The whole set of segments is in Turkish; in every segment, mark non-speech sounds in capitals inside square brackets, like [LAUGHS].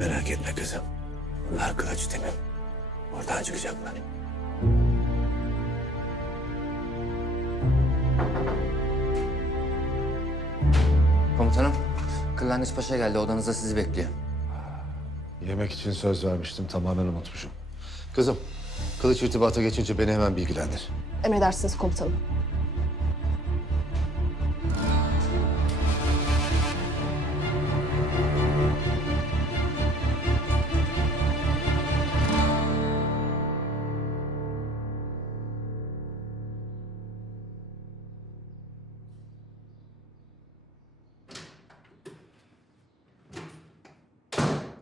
Merak etme kızım. Bunlar kılıç değil mi? Oradan çıkacaklar. Komutanım, Kırlangıç Paşa geldi. Odanızda sizi bekliyor. Yemek için söz vermiştim tamamen unutmuşum. Kızım, kılıç irtibata geçince beni hemen bilgilendir. Emredersiniz komutanım.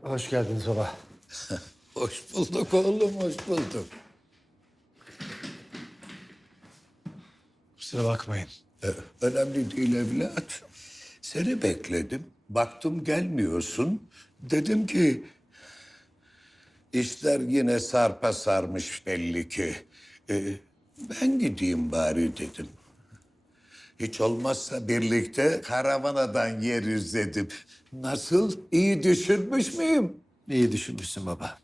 Hoş geldiniz baba. [LAUGHS] Hoş bulduk oğlum, hoş bulduk. Kusura bakmayın. Ee, önemli değil evlat. Seni bekledim. Baktım gelmiyorsun. Dedim ki... işler yine sarpa sarmış belli ki. Ee, ben gideyim bari dedim. Hiç olmazsa birlikte karavanadan yeriz dedim. Nasıl? İyi düşünmüş müyüm? İyi düşünmüşsün baba.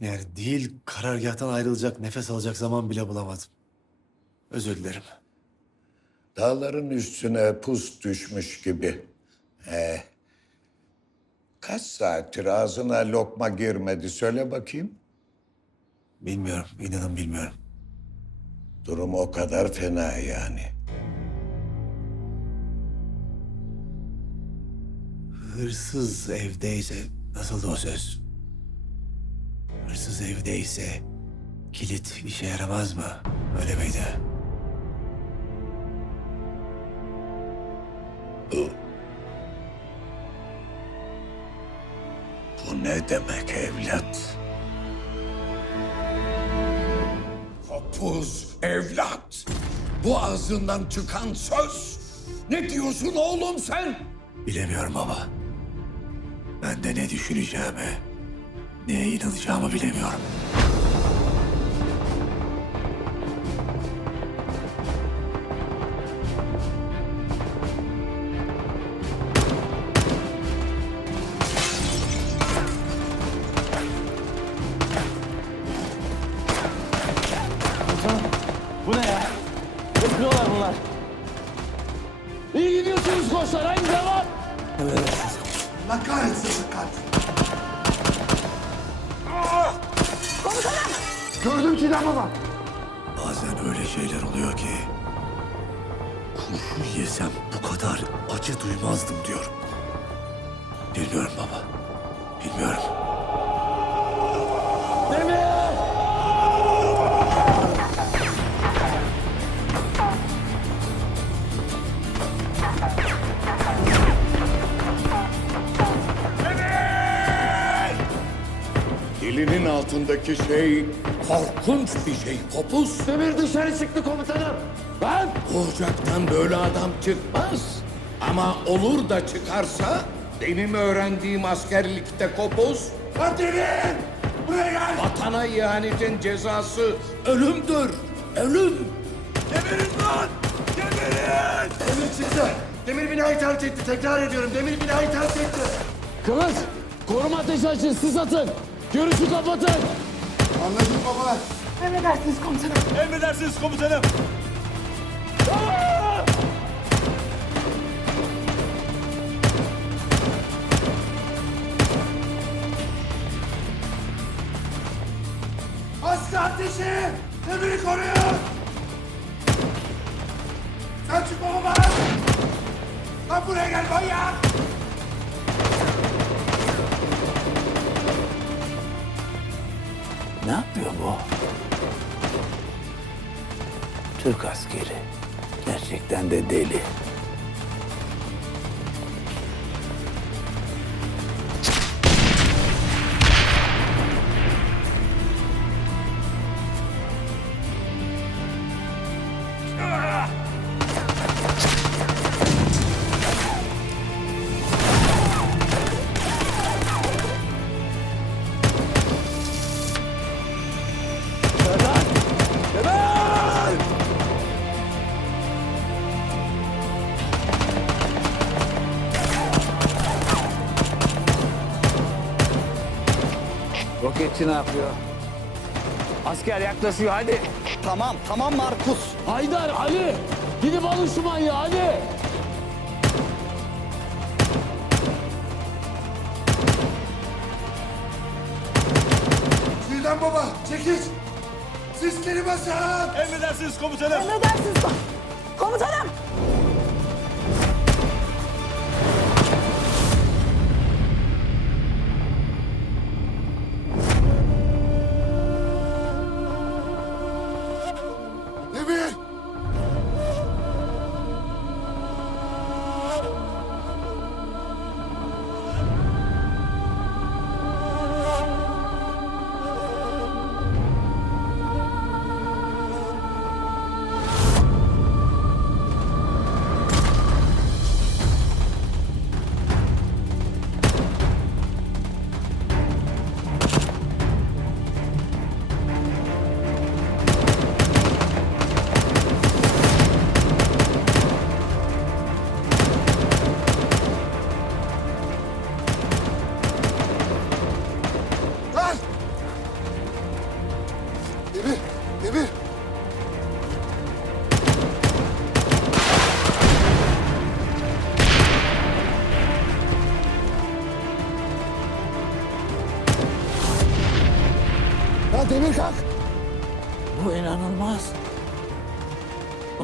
Yani değil karargâhtan ayrılacak, nefes alacak zaman bile bulamadım. Özür dilerim. Dağların üstüne pus düşmüş gibi. Ee, kaç saattir ağzına lokma girmedi söyle bakayım. Bilmiyorum, inanın bilmiyorum. Durum o kadar fena yani. Hırsız evdeyse nasıldı o söz? Hırsız evdeyse kilit işe yaramaz mı? Öyle miydi? Bu ne demek evlat? Kopuz evlat. Bu ağzından çıkan söz. Ne diyorsun oğlum sen? Bilemiyorum baba. Ben de ne düşüneceğimi, neye inanacağımı bilemiyorum. Bu ne ya? Yapıyorlar bunlar. İyi gidiyorsunuz koçlar. Haydi devam. Bazen öyle şeyler oluyor ki... ...kurşun yesem bu kadar acı duymazdım diyorum. Bilmiyorum baba. Bilmiyorum. Dilinin altındaki şey korkunç bir şey kopuz. Demir dışarı çıktı komutanım. Ben? Ocaktan böyle adam çıkmaz. Ama olur da çıkarsa benim öğrendiğim askerlikte kopuz. Kadir'in! Buraya gel! Vatana ihanetin cezası ölümdür. Ölüm. Geberin lan! Geberin! Demir çıktı. Demir binayı terk etti. Tekrar ediyorum. Demir binayı terk etti. Kılıç! Koruma ateşi açın. Siz atın. Görüşü kapatın. Anladım baba. Emredersiniz komutanım. Emredersiniz komutanım. Aslı ateşi! Demir'i koruyun! Sen çıkma baba! Lan buraya gel manyak! Ne yapıyor bu? Türk askeri. Gerçekten de deli. Roketçi ne yapıyor? Asker yaklaşıyor hadi. Tamam, tamam Markus. Haydar, Ali. Gidip alın şu manyağı hadi. Sudan baba çekiç. Sisleri basın. Emredersiniz komutanım. Komutanım.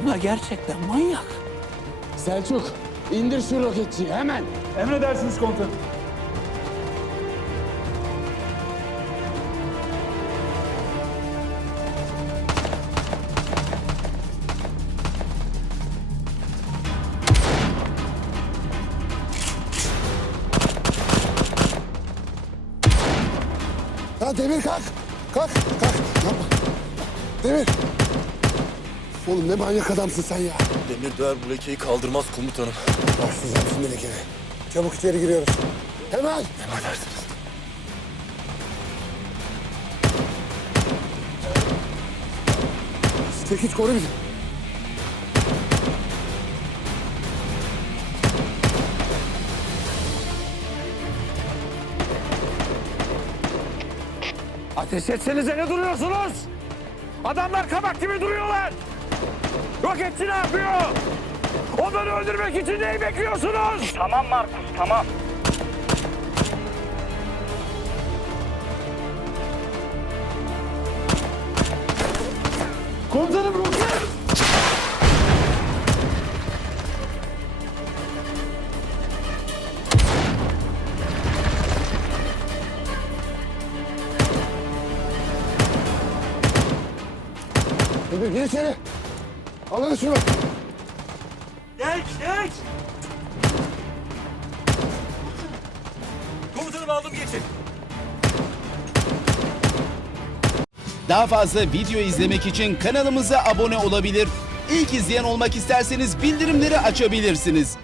Bunlar gerçekten manyak. Selçuk, indir şu roketçiyi hemen. Emredersiniz komutanım. Ya Demir kalk. Kalk, kalk. Yapma. Demir. Oğlum ne manyak adamsın sen ya. Demir döver bu lekeyi kaldırmaz komutanım. Başlayacağım şimdi lekeni. Çabuk içeri giriyoruz. Hemen. Emredersiniz. Çekiç koru bizi. Ateş etsenize ne duruyorsunuz? Adamlar kabak gibi duruyorlar. Roketçi ne yapıyor? Onları öldürmek için neyi bekliyorsunuz? Tamam Markus, tamam. Komutanım roket! Demir gir içeri. Alın şunu. Geç geç! Komutanım aldım geçin. Daha fazla video izlemek için kanalımıza abone olabilir. İlk izleyen olmak isterseniz bildirimleri açabilirsiniz.